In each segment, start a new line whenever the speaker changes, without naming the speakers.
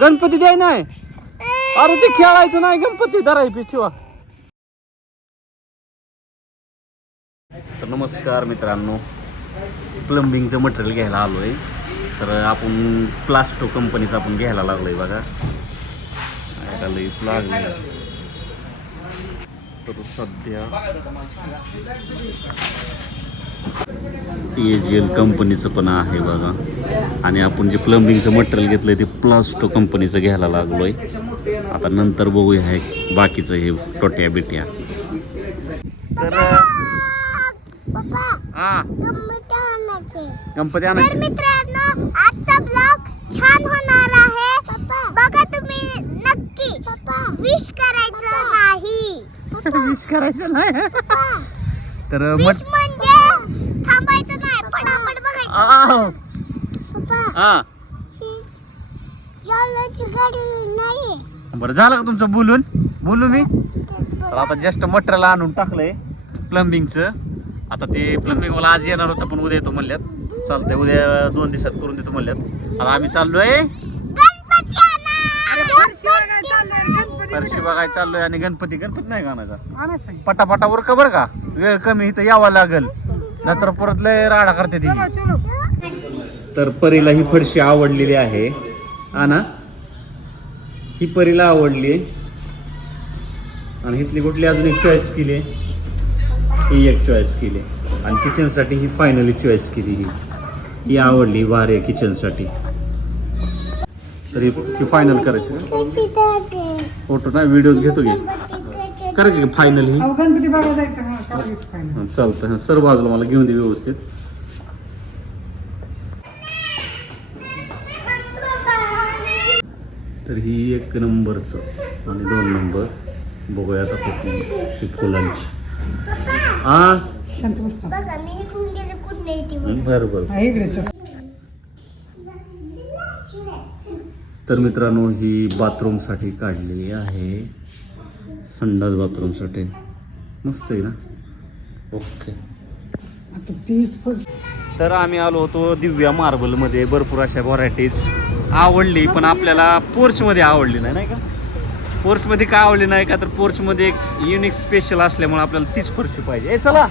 गणपती द्याय नाही? अरे ते खेळायचं नाही गणपती धराय पिछवा तर नमस्कार मित्रांनो प्लंबिंगचं मटेरियल घ्यायला आलोय. तर आपण प्लास्टो कंपनीचं आपण घ्यायला लागलोय बघा. ऐका लईच लागले. तर सध्या एल कंपनीचं पण आहे बघा. आणि आपण जे प्लंबिंगचं मटेरियल घेतलंय ते प्लास्टो कंपनीचं घ्यायला लागलोय. आता नंतर बघूया हे बाकीचं हे टोट्या बिट्या. तर हा. गणपती
तर
आणायचे.
मित्रांनो आजचा ब्लॉग छान होणार आहे. बघा तुम्ही नक्की विश करायचं नाही.
विश करायचं नाही? तर
म्हणजे थांबायचं नाही. पटापट बघायचं.
आह, हा. बरं झालं का तुमचं बोलून? बोलू मी? तर आता जस्ट मटेरियल आणून टाकलंय प्लंबिंगचं आता ते प्लंबिंग मला आज येणार होतं पण उद्या येतो म्हणल्यात. चालतंय उद्या दोन दिवसात करून देतो म्हणल्यात. आता आम्ही चाललोय. फरशी बघायला चाललोय आणि गणपती गणपती नाही गाण्याचा पटापटा वर का बरं का. वेळ कमी इथं यावं लागल. नंतर परत लय राडा करते ती. तर परीला ही फरशी आवडलेली आहे. ना ही परीला आवडली आणि इथली कुठली अजून एक चॉईस केली ही एक चॉईस केली आणि किचनसाठी ही फायनली चॉईस केली ही. ही आवडली आहे किचनसाठी तरी ही फायनल करायची फोटो नाही व्हिडिओ घेतो घे करायची का फायनल ही? चालतं सर्व बाजूला मला घेऊन दे व्यवस्थित. तर ही एक नंबरचं आणि दोन नंबर. बघूया आता ही फुलांची हा. तर मित्रांनो ही बाथरूमसाठी काढलेली आहे. संडास बाथरूमसाठी मस्त आहे ना? ओके.
आता
तर आम्ही आलो होतो दिव्या मार्बलमध्ये. भरपूर अशा व्हरायटीज आवडली पण आपल्याला पोर्चमध्ये आवडली नाही नाही का? पोर्चमध्ये काय आवडली नाही का? तर पोर्चमध्ये एक युनिक स्पेशल असल्यामुळे आपल्याला तीच फरशी पाहिजे. ए चला.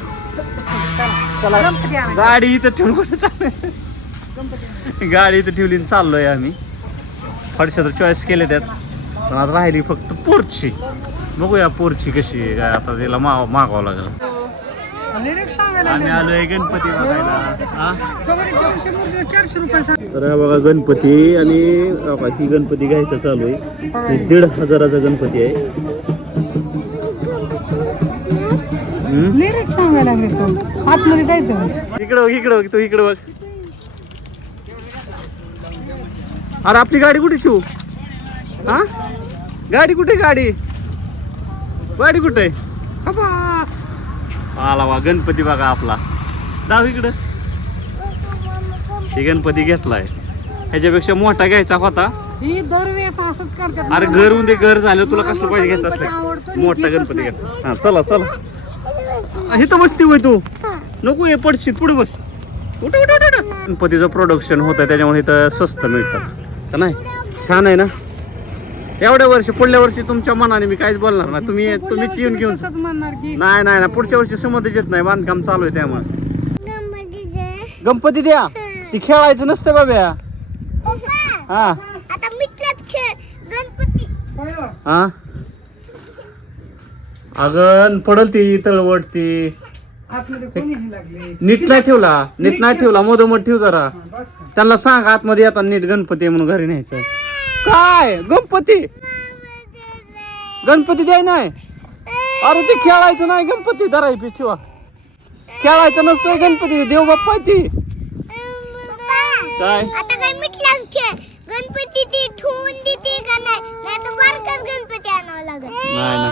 चला. गाडी इथं ठेवून कुठे चाललोय? गाडी इथं ठेवली चाललोय आम्ही. फरशा तर चॉईस केले त्यात. पण आता राहिली फक्त पोर्चची बघूया पोर्चची कशी आहे. काय आता तिला माग मागावं लागेल. आम्ही
लागले.
आलोय गणपती बघायला.
चारशे रुपये.
तर हा बघा गणपती आणि ही गणपती घ्यायचा चालू आहे. ही दीड हजाराचा गणपती आहे.
सांगायला आतमध्ये जायचं?
इकडं बघ इकडं बघ तू इकडं बघ. अरे आपली गाडी कुठे ठेवू हा? गाडी कुठे गाडी? गाडी कुठे. आला वा गणपती बघा आपला. जाऊ इकडं. हे गणपती घेतलाय. ह्याच्यापेक्षा मोठा घ्यायचा होता.
ही दरवेळेस असंच करतात.
अरे घर उंदे घर झालं तुला कसलं पाहिजे घ्यायचं असलं? मोठा गणपती. घ्या हा चला चला. हे तर बसती होय तू. नको ये पडशील पुढे बस. उठ उठ. गणपतीचं प्रोडक्शन होतं त्याच्यामुळे इथं स्वस्त मिळतात का नाही? छान आहे ना? एवढ्या वर्षी पुढल्या वर्षी तुमच्या मनाने मी काहीच बोलणार नाही. तुम्ही तुम्हीच येऊन घेऊन
तसंच म्हणणार की
नाही नाही ना पुढच्या वर्षी समजच येत नाही. बांधकाम चालू आहे त्यामुळे.
गणपती
गणपती द्या. ती खेळायचं नसतं बाब्या हा.
आता मिटलाच खेळ. गणपती.
पहिलं,
हा? अगं पडल ती तळवट ती.
आतमध्ये कोणी हे लागले?
नीट नाही ठेवला. नीट नाही ठेवला. मधोमध ठेव जरा.
हा?
त्यांना सांग आतमध्ये येतात नीट गणपती आहे म्हणून घरी न्यायचंय. काय? गणपती? गणपती द्याय नाही? अरे ते खेळायचं नाही गणपती धराय पिछवा खेळायचं नसतोय गणपती देव बाप्पा ती. काय?
आता काय मिटलाच खेळ गणपती ती ठेवून देते का नाही? नाही तर बारकाच गणपती आणावं लागेल.
नाही ना